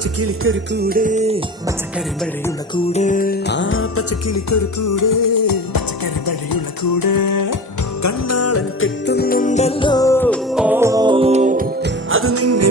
പച്ചക്കിളിക്കൊരു കൂട് പച്ചക്കറി വഴിയുള്ള കൂട് ആ പച്ചക്കിളിക്കൊരു കൂട് പച്ചക്കറി വഴിയുള്ള കൂട് കണ്ണാളൻ കെട്ടുന്നുണ്ടല്ലോ അത് നിന്നെ